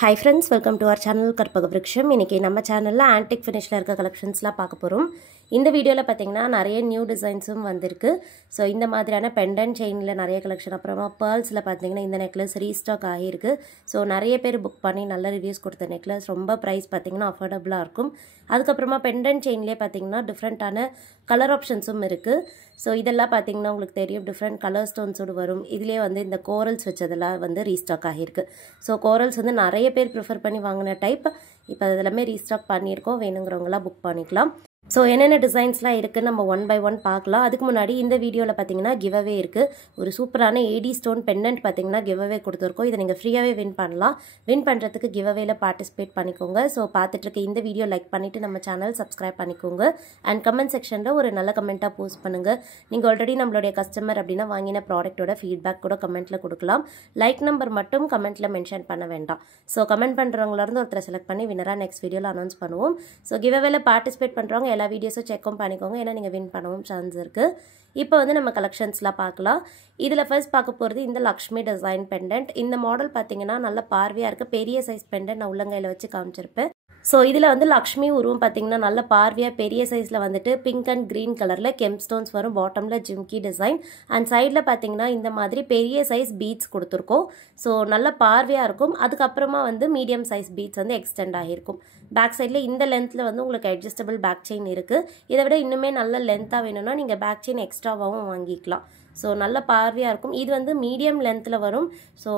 Hi friends, welcome to our channel கற்பகவிருக்ஷம். இன்னைக்கு நம்ம சேனல்ல ஆன்டிக் ஃபினிஷ்ல இருக்க கலெக்ஷன்ஸ்லாம் பார்க்க போறோம். இந்த வீடியோல பாத்தீங்கன்னா நிறைய நியூ டிசைன்ஸும் வந்திருக்கு. சோ இந்த மாதிரியான பெண்டன்ட் செயின்ல நிறைய கலெக்ஷன் அப்புறமா pearlsல பாத்தீங்கன்னா இந்த நெக்லஸ் ரீஸ்டாக் ஆகிருக்கு. சோ நிறைய பேர் புக் பண்ணி நல்ல ரிவ்யூஸ் கொடுத்த நெக்லஸ் ரொம்ப பிரைஸ் பாத்தீங்கன்னா அஃபோர்டபிளா இருக்கும். அதுக்கு அப்புறமா பெண்டன்ட் செயின்லயே பாத்தீங்கன்னா டிஃபரண்டான கலர் ஆப்ஷன்ஸும் இருக்கு. சோ இதெல்லாம் பாத்தீங்கன்னா உங்களுக்கு தெரியும் டிஃபரண்ட் கலர் ஸ்டோன்ஸோட வரும். இதுலயே வந்து இந்த கோரல்ஸ் வச்சதெல்லாம் வந்து ரீஸ்டாக் ஆகிருக்கு. சோ கோரல்ஸ் வந்து நிறைய பேர் ப்ரிஃபர் பண்ணி வாங்கின டைப். இப்போ அதெல்லாமே ரீஸ்டாக் பண்ணியிருக்கோம். வேணுங்கிறவங்களாம் புக் பண்ணிக்கலாம். ஸோ என்னென்ன டிசைன்ஸ்லாம் இருக்குன்னு நம்ம ஒன் பை ஒன் பார்க்கலாம். அதுக்கு முன்னாடி இந்த வீடியோவில் பார்த்தீங்கன்னா கிவ்அவே இருக்குது. ஒரு சூப்பரான ஏடி ஸ்டோன் பெண்டன்ட் பார்த்தீங்கன்னா கிவ்அவே கொடுத்துருக்கோம். இதை நீங்கள் ஃப்ரீயாகவே வின் பண்ணலாம். வின் பண்ணுறதுக்கு கிவ்அவேல பார்ட்டிசிபேட் பண்ணிக்கோங்க. ஸோ பார்த்துட்டு இருக்க இந்த வீடியோ லைக் பண்ணிவிட்டு நம்ம சேனல் சப்ஸ்கிரைப் பண்ணிக்கோங்க. அண்ட் கமெண்ட் செக்ஷனில் ஒரு நல்ல கமெண்ட்டாக போஸ்ட் பண்ணுங்கள். நீங்கள் ஆல்ரெடி நம்மளுடைய கஸ்டமர் அப்படின்னா வாங்கின ப்ராடக்ட்டோட ஃபீட்பேக் கூட கமெண்ட்டில் கொடுக்கலாம். லைக் நம்பர் மட்டும் கமெண்ட்டில் மென்ஷன் பண்ண வேண்டாம். ஸோ கமெண்ட் பண்ணுறவங்களருந்து ஒருத்தரை செலக்ட் பண்ணி வினராக நெக்ஸ்ட் வீடியோவில் அனௌன்ஸ் பண்ணுவோம். ஸோ கிவ்அவேல பார்ட்டிசிபேட் பண்ணுறவங்க எல்லா வீடியோஸும் செக்கும் பண்ணிக்கோங்க. ஏன்னா நீங்கள் வின் பண்ணவும் சான்ஸ் இருக்குது. இப்போ வந்து நம்ம கலெக்ஷன்ஸ்லாம் பார்க்கலாம். இதில் ஃபர்ஸ்ட் பார்க்க போகிறது இந்த லக்ஷ்மி டிசைன் பெண்டன்ட். இந்த மாடல் பார்த்தீங்கன்னா நல்ல பார்வையாக இருக்குது. பெரிய சைஸ் பெண்டன்ட் நான் உள்ளங்கையில் வச்சு காமிச்சிருப்பேன். ஸோ இதில் வந்து லக்ஷ்மி உருவம் பார்த்தீங்கன்னா நல்ல பார்வையாக பெரிய சைஸில் வந்துட்டு பிங்க் அண்ட் க்ரீன் கலரில் கெம் ஸ்டோன்ஸ் வரும். பாட்டமில் ஜிம்கி டிசைன் அண்ட் சைடில் பார்த்தீங்கன்னா இந்த மாதிரி பெரிய சைஸ் பீட்ஸ் கொடுத்துருக்கோம். ஸோ நல்ல பார்வையாக இருக்கும். அதுக்கப்புறமா வந்து மீடியம் சைஸ் பீட்ஸ் வந்து எக்ஸ்டெண்ட் ஆகியிருக்கும். பேக் சைடில் இந்த லென்த்தில் வந்து உங்களுக்கு அட்ஜஸ்டபிள் பேக் செயின் இருக்குது. இதை விட இன்னுமே நல்ல லென்த்தாக வேணும்னா நீங்கள் பேக் செயின் எக்ஸ்ட்ராவாகவும் வாங்கிக்கலாம். ஸோ நல்ல பார்வையாக இருக்கும். இது வந்து மீடியம் லென்த்தில் வரும். ஸோ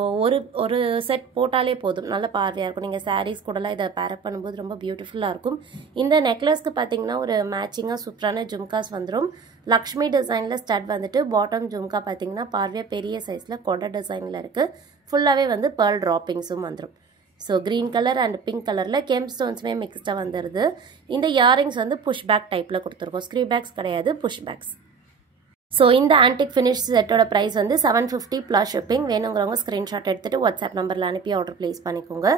ஒரு செட் போட்டாலே போதும். நல்ல பார்வையாக இருக்கும். நீங்கள் சாரீஸ் கூடலாம் இதை பேரப் பண்ணும்போது ரொம்ப பியூட்டிஃபுல்லாக இருக்கும். இந்த நெக்லஸ்க்கு பார்த்தீங்கன்னா ஒரு மேட்சிங்காக சூப்பரான ஜும்காஸ் வந்துடும். லக்ஷ்மி டிசைனில் ஸ்டட் வந்துட்டு பாட்டம் ஜும்கா பார்த்தீங்கன்னா பார்வையாக பெரிய சைஸில் கொடை டிசைனில் இருக்குது. ஃபுல்லாகவே வந்து பேர்ல் ட்ராப்பிங்ஸும் வந்துடும். So green colour and pink கலரில் கெம் ஸ்டோன்ஸுமே மிக்ஸ்டாக வந்துடுது. இந்த இயரிங்ஸ் வந்து புஷ் பேக் டைப்பில் கொடுத்துருக்கோம். ஸ்க்ரீ பேக்ஸ் கிடையாது, புஷ் பேக்ஸ். ஸோ இந்த ஆன்டிக் ஃபினிஷ் செட்டோட ப்ரைஸ் வந்து 750 ப்ளஸ் ஷிப்பிங். வேணுங்கிறவங்க ஸ்க்ரீன்ஷாட் எடுத்துகிட்டு வாட்ஸ்அப் நம்பரில் அனுப்பி ஆர்டர் ப்ளேஸ் பண்ணிக்கோங்க.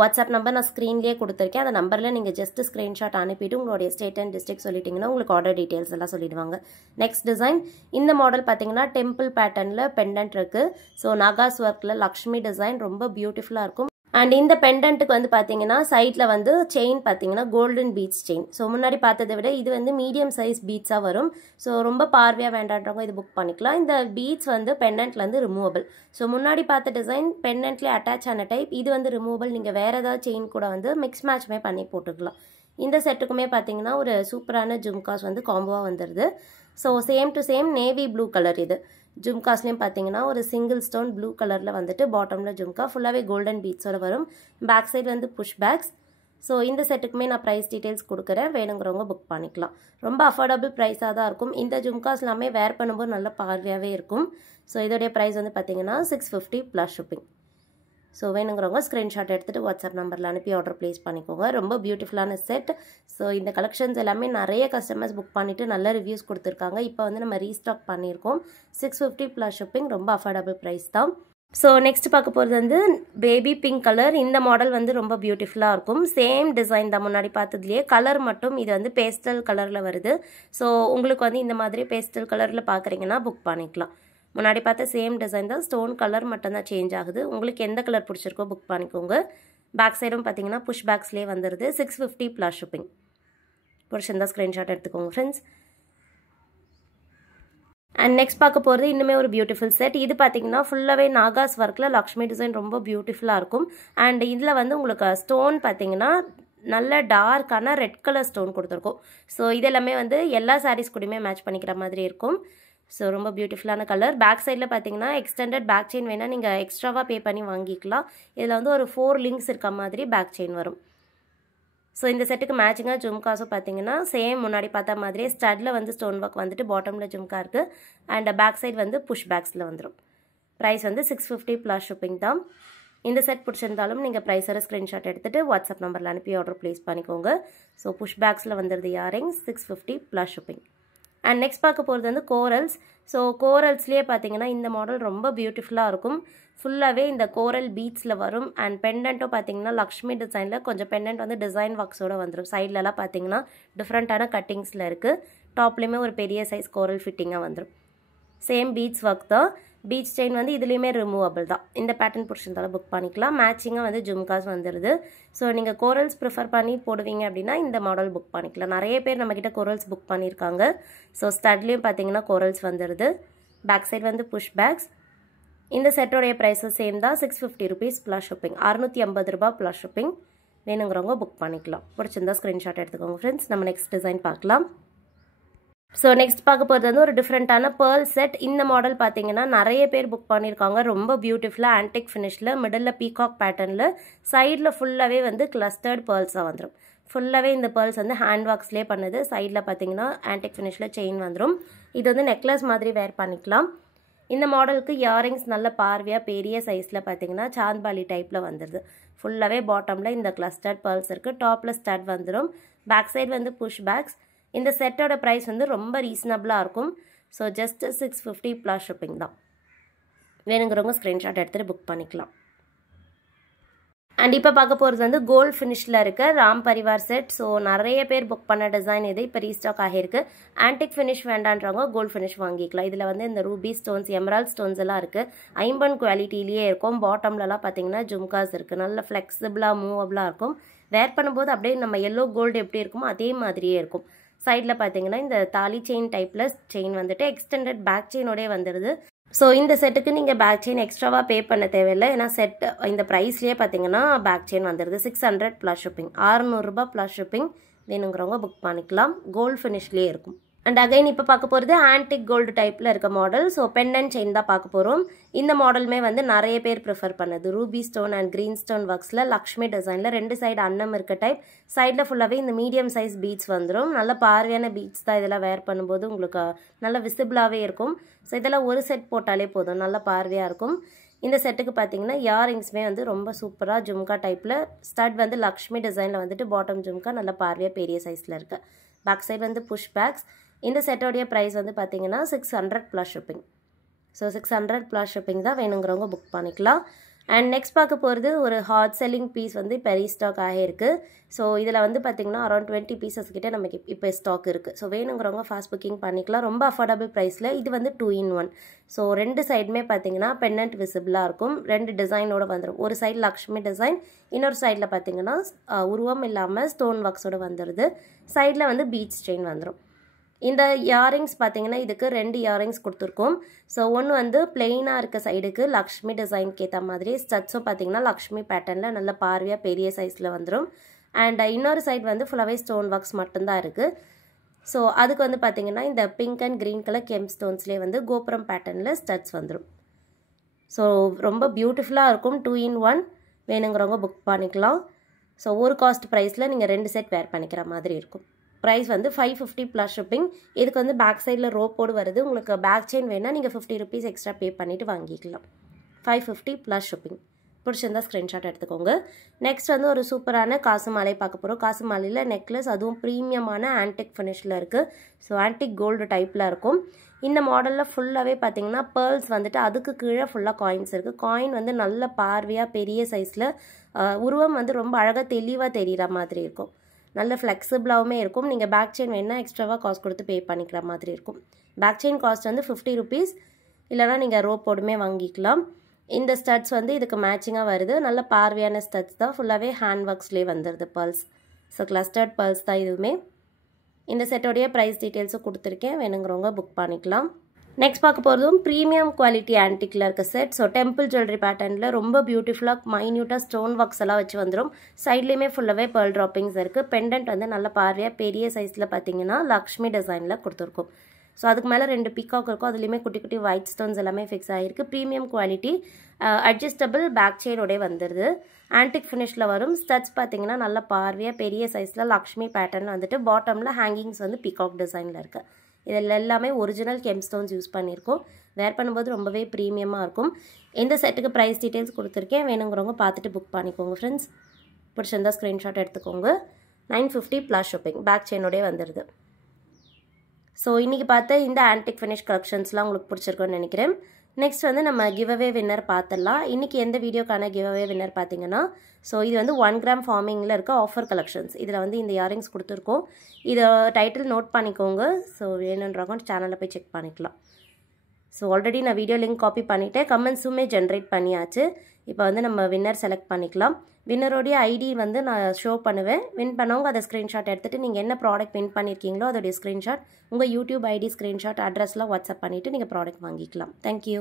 வாட்ஸ்அப் நம்பர் நான் ஸ்க்ரீன்லேயே கொடுத்துருக்கேன். அந்த நம்பரில் நீங்கள் ஜஸ்ட் ஸ்க்ரீன்ஷாட் அனுப்பிட்டு உங்களுடைய ஸ்டேட் அண்ட் டிஸ்ட்ரிக்ட் சொல்லிட்டீங்கன்னா உங்களுக்கு ஆர்டர் டீட்டெயில்ஸ் எல்லாம் சொல்லிடுவாங்க. நெக்ஸ்ட் டிசைன் இந்த மாடல் பார்த்தீங்கன்னா டெம்பிள் பேட்டர்னில் பெண்டன்ட் இருக்குது. ஸோ நகாஸ் ஒர்க்கில் லக்ஷ்மி டிசைன் ரொம்ப பியூட்டிஃபுல்லாக இருக்கும். அண்ட் இந்த பெண்டன்ட்டுக்கு வந்து பார்த்தீங்கன்னா சைடில் வந்து செயின் பார்த்தீங்கன்னா கோல்டன் பீட்ஸ் செயின். ஸோ முன்னாடி பார்த்ததை விட இது வந்து மீடியம் சைஸ் பீட்ஸாக வரும். ஸோ ரொம்ப பார்வையாக வேண்டான்றவங்க இது புக் பண்ணிக்கலாம். இந்த பீட்ஸ் வந்து பெண்டன்ட்லேருந்து ரிமூவபிள். ஸோ முன்னாடி பார்த்த டிசைன் பெண்டன்ட்லேயே அட்டாச் ஆன டைப். இது வந்து ரிமூவபிள். நீங்கள் வேறு ஏதாவது செயின் கூட வந்து மிக்ஸ் மேட்ச்மே பண்ணி போட்டுக்கலாம். இந்த செட்டுக்குமே பார்த்தீங்கன்னா ஒரு சூப்பரான ஜும்காஸ் வந்து காம்போவாக வந்துடுது. So same to same navy blue colour இது. ஜும்காஸ்லேயும் பார்த்தீங்கன்னா ஒரு சிங்கிள் ஸ்டோன் ப்ளூ கலரில் வந்துட்டு பாட்டமில் ஜும்கா ஃபுல்லாகவே கோல்டன் பீட்ஸோட வரும். பேக் சைடு வந்து புஷ் பேக்ஸ். ஸோ இந்த செட்டுக்குமே நான் ப்ரைஸ் டீட்டெயில்ஸ் கொடுக்குறேன். வேணுங்கிறவங்க புக் பண்ணிக்கலாம். ரொம்ப அஃபோர்டபுள் ப்ரைஸாக தான் இருக்கும். இந்த ஜும்காஸ் எல்லாமே வேர் பண்ணும்போது நல்ல பார்வையாகவே இருக்கும். ஸோ இதோடைய ப்ரைஸ் வந்து பார்த்தீங்கன்னா 650 ப்ளஸ் ஷிப்பிங். ஸோ வேணுங்கிறவங்க ஸ்க்ரீன்ஷாட் எடுத்துகிட்டு வாட்ஸ்அப் நம்பரில் அனுப்பி ஆர்டர் ப்ளேஸ் பண்ணிக்கோங்க. ரொம்ப பியூட்டிஃபுல்லான செட். ஸோ இந்த கலெக்ஷன்ஸ் எல்லாமே நிறைய கஸ்டமர்ஸ் புக் பண்ணிவிட்டு நல்ல ரிவ்யூஸ் கொடுத்துருக்காங்க. இப்போ வந்து நம்ம ரீஸ்டாக் பண்ணியிருக்கோம். 650 ப்ளஸ் ஷிப்பிங். ரொம்ப அஃபோர்டபுள் ப்ரைஸ் தான். ஸோ நெக்ஸ்ட் பார்க்க போகிறது வந்து பேபி பிங்க் கலர். இந்த மாடல் வந்து ரொம்ப பியூட்டிஃபுல்லாக இருக்கும். சேம் டிசைன் தான் முன்னாடி பார்த்ததுலேயே. கலர் மட்டும் இது வந்து பேஸ்டல் கலரில் வருது. ஸோ உங்களுக்கு வந்து இந்த மாதிரி பேஸ்டல் கலரில் பார்க்குறீங்கன்னா புக் பண்ணிக்கலாம். முன்னாடி பார்த்த சேம் டிசைன் தான். ஸ்டோன் கலர் மட்டும்தான் சேஞ்ச் ஆகுது. உங்களுக்கு எந்த கலர் பிடிச்சிருக்கோ புக் பண்ணிக்கோங்க. பேக் சைடும் பார்த்தீங்கன்னா புஷ் பேக்ஸ்லேயே வந்துடுது. 650 ப்ளஸ் ஷிப்பிங். பிடிச்சிருந்தா ஸ்க்ரீன்ஷாட் எடுத்துக்கோங்க ஃப்ரெண்ட்ஸ். அண்ட் நெக்ஸ்ட் பார்க்க போகிறது இன்னுமே ஒரு பியூட்டிஃபுல் செட். இது பார்த்தீங்கன்னா ஃபுல்லாகவே நாகாஸ் ஒர்க்கில் லக்ஷ்மி டிசைன் ரொம்ப பியூட்டிஃபுல்லாக இருக்கும். அண்ட் இதில் வந்து உங்களுக்கு ஸ்டோன் பார்த்தீங்கன்னா நல்ல டார்க்கான ரெட் கலர் ஸ்டோன் கொடுத்துருக்கோம். ஸோ இதெல்லாமே வந்து எல்லா சாரீஸ் கூடயுமே மேட்ச் பண்ணிக்கிற மாதிரி இருக்கும். ஸோ ரொம்ப பியூட்டிஃபுல்லான கலர். பேக் சைடில் பார்த்தீங்கன்னா எக்ஸ்டெண்டட் பேக் செயின் வேணால் நீங்கள் எக்ஸ்ட்ராவாக பே பண்ணி வாங்கிக்கலாம். இதில் வந்து ஒரு 4 லிங்க்ஸ் இருக்க மாதிரி பேக் செயின் வரும். ஸோ இந்த செட்டுக்கு மேட்சிங்காக ஜும்காஸும் பார்த்தீங்கன்னா சேம் முன்னாடி பார்த்த மாதிரியே ஸ்டட்டில் வந்து ஸ்டோன் ஒர்க் வந்துட்டு பாட்டமில் ஜும்கா இருக்குது. அண்ட் பேக் சைடு வந்து புஷ் பேக்ஸில் வந்துடும். ப்ரைஸ் வந்து 650 ப்ளஸ் ஷிப்பிங் தான். இந்த செட் பிடிச்சிருந்தாலும் நீங்கள் ப்ரைஸோட ஸ்க்ரீன்ஷாட் எடுத்துகிட்டு வாட்ஸ்அப் நம்பரில் அனுப்பி ஆர்டர் ப்ளேஸ் பண்ணிக்கோங்க. ஸோ புஷ் பேக்ஸில் வந்துடுது earrings. 650 plus shipping. And next பார்க்க போகிறது வந்து கோரல்ஸ். ஸோ கோரல்ஸ்லேயே பார்த்தீங்கன்னா இந்த மாடல் ரொம்ப பியூட்டிஃபுல்லாக இருக்கும். ஃபுல்லாகவே இந்த கோரல் பீட்ஸில் வரும். அண்ட் பெண்டன்ட்டும் பார்த்தீங்கன்னா லக்ஷ்மி டிசைனில் கொஞ்சம் பெண்டன்ட் வந்து டிசைன் ஒர்க்ஸோடு வந்துடும். சைட்லலாம் பார்த்தீங்கன்னா டிஃப்ரெண்ட்டான கட்டிங்ஸில் இருக்குது. டாப்லேயுமே ஒரு பெரிய சைஸ் கோரல் ஃபிட்டிங்காக வந்துடும். சேம் பீட்ஸ் ஒர்க் தான். பீச் செயின் வந்து இதுலேயுமே ரிமூவபிள் தான். இந்த பேட்டர்ன் பிடிச்சிருந்தாலும் புக் பண்ணிக்கலாம். மேட்சிங்காக வந்து ஜும்காஸ் வந்துடுது. ஸோ நீங்கள் கோரல்ஸ் ப்ரிஃபர் பண்ணி போடுவீங்க அப்படின்னா இந்த மாடல் புக் பண்ணிக்கலாம். நிறைய பேர் நம்மக்கிட்ட கோரல்ஸ் புக் பண்ணியிருக்காங்க. ஸோ ஸ்டட்லேயும் பார்த்தீங்கன்னா கோரல்ஸ் வந்துடுது. பேக் சைடு வந்து புஷ் பேக்ஸ். இந்த செட்டோடைய ப்ரைஸஸ் சேம் தான். 650 rupees ப்ளஸ் ஷிப்பிங். 650 ரூபா ப்ளஸ் ஷிப்பிங். வேணுங்கிறவங்க புக் பண்ணிக்கலாம். பிடிச்சிருந்தா ஸ்க்ரீன்ஷாட் எடுத்துக்கோங்க ஃப்ரெண்ட்ஸ். நம்ம நெக்ஸ்ட் டிசைன் பார்க்கலாம். ஸோ நெக்ஸ்ட் பார்க்க போகிறது வந்து ஒரு டிஃப்ரெண்ட்டான பேர்ல் செட். இந்த மாடல் பார்த்தீங்கன்னா நிறைய பேர் புக் பண்ணியிருக்காங்க. ரொம்ப பியூட்டிஃபுல்லாக ஆன்டிக் ஃபினிஷில் மிடில் பீகாக் பேட்டர்னில் சைடில் ஃபுல்லாகவே வந்து கிளஸ்டர்ட் பேர்ல்ஸாக வந்துடும். ஃபுல்லாகவே இந்த பேர்ல்ஸ் வந்து ஹேண்ட் ஒர்க்ஸ்லேயே பண்ணுது. சைடில் பார்த்தீங்கன்னா ஆன்டிக் ஃபினிஷில் செயின் வந்துடும். இது வந்து நெக்லஸ் மாதிரி வேர் பண்ணிக்கலாம். இந்த மாடலுக்கு இயரிங்ஸ் நல்ல பார்வையாக பெரிய சைஸில் பார்த்தீங்கன்னா சாந்த்பாலி டைப்பில் வந்துடுது. ஃபுல்லாகவே பாட்டமில் இந்த கிளஸ்டர்ட் பேர்ல்ஸ் இருக்குது. டாப்பில் ஸ்டட் வந்துடும். பேக் சைடு வந்து புஷ் பேக்ஸ். இந்த செட்டோட ப்ரைஸ் வந்து ரொம்ப ரீசனபிளாக இருக்கும். ஸோ ஜஸ்ட் 650 ப்ளஸ் ஷிப்பிங் தான். வேணுங்கிறவங்க ஸ்க்ரீன்ஷாட் எடுத்துகிட்டு புக் பண்ணிக்கலாம். அண்ட் இப்போ பார்க்க போகிறது வந்து கோல்டு ஃபினிஷில் இருக்க ராம் பரிவார் செட். ஸோ நிறைய பேர் புக் பண்ண டிசைன் இது இப்போ ரீஸ்டாக் ஆகியிருக்கு. ஆன்டிக் ஃபினிஷ் வேண்டான்றவங்க கோல்டு ஃபினிஷ் வாங்கிக்கலாம். இதில் வந்து இந்த ரூபி ஸ்டோன்ஸ், எமரால்ட் ஸ்டோன்ஸ் எல்லாம் இருக்குது. ஐம்பன் குவாலிட்டிலேயே இருக்கும். பாட்டம்லலாம் பார்த்தீங்கன்னா ஜும்காஸ் இருக்குது. நல்ல ஃப்ளெக்சிபிளாக மூவபிளாக இருக்கும். வேர் பண்ணும்போது அப்படியே நம்ம எல்லோ கோல்டு எப்படி இருக்குமோ அதே மாதிரியே இருக்கும். சைடில் பார்த்தீங்கன்னா இந்த தாலி செயின் டைப்பில் செயின் வந்துட்டு எக்ஸ்டெண்டட் பேக் செயினோடய வந்துடுது. ஸோ இந்த செட்டுக்கு நீங்கள் பேக் செயின் எக்ஸ்ட்ராவாக பே பண்ண தேவையில்லை. ஏன்னா செட் இந்த ப்ரைஸ்லேயே பார்த்தீங்கன்னா பேக் செயின் வந்துடுது. 600 ப்ளஸ் ஷிப்பிங். 600 ரூபா ப்ளஸ் ஷிப்பிங். வேணுங்கிறவங்க புக் பண்ணிக்கலாம். கோல்டு ஃபினிஷ்லேயே இருக்கும். அண்ட் அகைன் இப்போ பார்க்க போகிறது ஆன்டிக் கோல்டு டைப்பில் இருக்க மாடல். ஸோ பெண்டன்ட் செயின் தான் பார்க்க போகிறோம். இந்த மாடலுமே வந்து நிறைய பேர் ப்ரிஃபர் பண்ணுது. Ruby stone and green stone ஒர்க்ஸில் லக்ஷ்மி டிசைனில் 2 சைடு அன்னம் இருக்க டைப். சைடில் ஃபுல்லாகவே இந்த மீடியம் சைஸ் பீட்ஸ் வந்துடும். நல்ல பார்வையான பீட்ஸ் தான். இதெல்லாம் வேர் பண்ணும்போது உங்களுக்கு நல்ல விசிபிளாகவே இருக்கும். ஸோ இதெல்லாம் ஒரு செட் போட்டாலே போதும். நல்ல பார்வையாக இருக்கும். இந்த செட்டுக்கு பார்த்தீங்கன்னா இயரிங்ஸுமே வந்து ரொம்ப சூப்பராக ஜும்கா டைப்பில். ஸ்டட் வந்து லக்ஷ்மி டிசைனில் வந்துட்டு பாட்டம் ஜும்கா நல்ல பார்வையாக பெரிய சைஸில் இருக்குது. பேக் சைடு வந்து புஷ் பேக்ஸ். இந்த செட்டோடைய ப்ரைஸ் வந்து பார்த்தீங்கன்னா 600 plus shipping. So 600 plus shipping தான். வேணுங்கிறவங்க புக் பண்ணிக்கலாம். அண்ட் நெக்ஸ்ட் பார்க்க போகிறது ஒரு ஹாட் செல்லிங் பீஸ் வந்து இப்போ ரீஸ்டாக் ஆகிருக்கு. ஸோ இதில் வந்து பார்த்திங்கன்னா அரௌண்ட் 20 பீசஸ் கிட்டே நமக்கு இப்போ ஸ்டாக் இருக்குது. ஸோ வேணுங்கிறவங்க ஃபாஸ்ட் புக்கிங் பண்ணிக்கலாம். ரொம்ப அஃபோர்டபுள் ப்ரைஸில். இது வந்து 2 in 1. ஸோ 2 சைடுமே பார்த்திங்கன்னா பெண்டன்ட் விசிபிளாக இருக்கும். 2 டிசைனோட வந்துடும். ஒரு சைடு லக்ஷ்மி டிசைன், இன்னொரு சைடில் பார்த்திங்கன்னா உருவம் இல்லாமல் ஸ்டோன் ஒர்க்ஸோடு வந்துடுது. சைடில் வந்து பீச் செயின் வந்துடும். இந்த இயரிங்ஸ் பார்த்தீங்கன்னா இதுக்கு 2 இயரிங்ஸ் கொடுத்துருக்கோம். ஸோ ஒன்று வந்து பிளெயினாக இருக்க சைடுக்கு லக்ஷ்மி டிசைனுக்கு ஏற்ற மாதிரி ஸ்டட்ஸும் பார்த்தீங்கன்னா லக்ஷ்மி பேட்டர்னில் நல்ல பார்வையாக பெரிய சைஸில் வந்துடும். அண்ட் இன்னொரு சைடு வந்து ஃபுல்லாகவே ஸ்டோன் ஒர்க்ஸ் மட்டும்தான் இருக்குது. ஸோ அதுக்கு வந்து பார்த்தீங்கன்னா இந்த pink and green colour gem ஸ்டோன்ஸ்லேயே வந்து கோபுரம் பேட்டர்னில் ஸ்டட்ஸ் வந்துடும். ஸோ ரொம்ப பியூட்டிஃபுல்லாக இருக்கும். 2 in 1. வேணுங்கிறவங்க புக் பண்ணிக்கலாம். ஸோ ஒரு காஸ்ட் ப்ரைஸில் நீங்கள் 2 செட் வேர் பண்ணிக்கிற மாதிரி இருக்கும். ப்ரைஸ் வந்து 550 ப்ளஸ் ஷிப்பிங். இதுக்கு வந்து பேக் சைடில் ரோப்போடு வருது. உங்களுக்கு பேக் செயின் வேணால் நீங்கள் 50 rupees எக்ஸ்ட்ரா பே பண்ணிவிட்டு வாங்கிக்கலாம். 550 ப்ளஸ் ஷிப்பிங். பிடிச்சிருந்தா ஸ்க்ரீன்ஷாட் எடுத்துக்கோங்க. நெக்ஸ்ட் வந்து ஒரு சூப்பரான காசு மாலை பார்க்க போகிறோம். காசு மாலையில் நெக்லஸ், அதுவும் ப்ரீமியமான ஆன்டிக் ஃபினிஷில் இருக்குது. ஸோ ஆன்டிக் கோல்டு டைப்பில் இருக்கும். இந்த மாடலில் ஃபுல்லாகவே பார்த்தீங்கன்னா பேர்ல்ஸ் வந்துட்டு அதுக்கு கீழே ஃபுல்லாக காயின்ஸ் இருக்குது. காயின் வந்து நல்ல பார்வையாக பெரிய சைஸில் உருவம் வந்து ரொம்ப அழகாக தெளிவாக தெரிகிற மாதிரி இருக்கும். நல்ல ஃப்ளெக்சிபிளாகவுமே இருக்கும். நீங்கள் பேக் செயின் வேணால் எக்ஸ்ட்ராவாக காஸ்ட் கொடுத்து பே பண்ணிக்கிற மாதிரி இருக்கும். பேக் செயின் காஸ்ட் வந்து 50 rupees. இல்லைனா நீங்கள் ரோப்போடுமே வாங்கிக்கலாம். இந்த ஸ்டட்ஸ் வந்து இதுக்கு மேட்சிங்காக வருது. நல்ல பார்வையான ஸ்டட்ஸ் தான். ஃபுல்லாகவே ஹேண்ட் ஒர்க்ஸ்லேயே வந்துடுது பேர்ல்ஸ். ஸோ கிளஸ்டர்ட் பேர்ல்ஸ் தான் இதுவுமே. இந்த செட்டோடைய ப்ரைஸ் டீட்டெயில்ஸும் கொடுத்துருக்கேன். வேணுங்கிறவங்க புக் பண்ணிக்கலாம். நெக்ஸ்ட் பார்க்க போகிறதும் ப்ரீமியம் குவாலிட்டி ஆன்டிக்கில் இருக்க செட். ஸோ டெம்பிள் ஜுவல்லரி பேட்டர்னில் ரொம்ப பியூட்டிஃபுல்லாக மைன்யூட்டாக ஸ்டோன் ஒர்க்ஸ் எல்லாம் வச்சு வந்துடும். சைட்லேயுமே ஃபுல்லாகவே பேர்ல் ட்ராப்பிங்ஸ் இருக்குது. பெண்டன்ட் வந்து நல்ல பார்வையாக பெரிய சைஸில் பார்த்தீங்கன்னா லக்ஷ்மி டிசைனில் கொடுத்துருக்கும். ஸோ அதுக்கு மேலே 2 பீகாக் இருக்கும். அதுலேயுமே குட்டி குட்டி ஒயிட் ஸ்டோன்ஸ் எல்லாமே ஃபிக்ஸ் ஆகிருக்கு. Premium quality. அட்ஜஸ்டபிள் பேக் செயினோடய வந்துடுது. ஆன்டிக் ஃபினிஷில் வரும். ஸ்டட்ஸ் பார்த்தீங்கன்னா நல்ல பார்வையாக பெரிய சைஸில் லக்ஷ்மி பேட்டர்னில் வந்துட்டு பாட்டமில் ஹேங்கிங்ஸ் வந்து பீகாக் டிசைனில் இருக்குது. இதில் எல்லாமே ஒரிஜினல் கெம் ஸ்டோன்ஸ் யூஸ் பண்ணியிருக்கோம். வேர் பண்ணும்போது ரொம்பவே ப்ரீமியமாக இருக்கும். இந்த செட்டுக்கு ப்ரைஸ் டீட்டெயில்ஸ் கொடுத்துருக்கேன். வேணுங்கிறவங்க பார்த்துட்டு புக் பண்ணிக்கோங்க ஃப்ரெண்ட்ஸ். பிடிச்சிருந்தா ஸ்க்ரீன்ஷாட் எடுத்துக்கோங்க. 950 ப்ளஸ் ஷிப்பிங். பேக் செயினோடய வந்துடுது. ஸோ இன்றைக்கி பார்த்த இந்த ஆன்டிக் ஃபினிஷ் கலெக்ஷன்ஸ்லாம் உங்களுக்கு பிடிச்சிருக்குன்னு நினைக்கிறேன். நெக்ஸ்ட் வந்து நம்ம கிவ்அவே வின்னர் பார்த்துடலாம். இன்றைக்கி எந்த வீடியோக்கான கிவ்அவே வின்னர் பார்த்தீங்கன்னா, ஸோ இது வந்து 1 gram ஃபார்மிங்கில் இருக்க ஆஃபர் கலெக்ஷன்ஸ். இதில் வந்து இந்த இயரிங்ஸ் கொடுத்துருக்கோம். இதை டைட்டில் நோட் பண்ணிக்கோங்க. ஸோ வேணுன்றவங்க சேனலில் போய் செக் பண்ணிக்கலாம். ஸோ ஆல்ரெடி நான் வீடியோ லிங்க் காப்பி பண்ணிவிட்டேன், கமெண்ட்ஸுமே ஜென்ரேட் பண்ணியாச்சு. இப்போ வந்து நம்ம வின்னர் செலக்ட் பண்ணிக்கலாம். வின்னரோடைய ஐடி வந்து நான் ஷோ பண்ணுவேன். வின் பண்ணவங்க அதை ஸ்க்ரீன்ஷாட் எடுத்துகிட்டு நீங்கள் என்ன ப்ராடக்ட் வின் பண்ணியிருக்கீங்களோ அதோடைய ஸ்க்ரீன்ஷாட் உங்கள் யூடியூப் ஐடி ஸ்க்ரீன்ஷாட் அட்ரஸ்லாம் வாட்ஸ்அப் பண்ணிவிட்டு நீங்கள் ப்ராடக்ட் வாங்கிக்கலாம். தேங்க்யூ.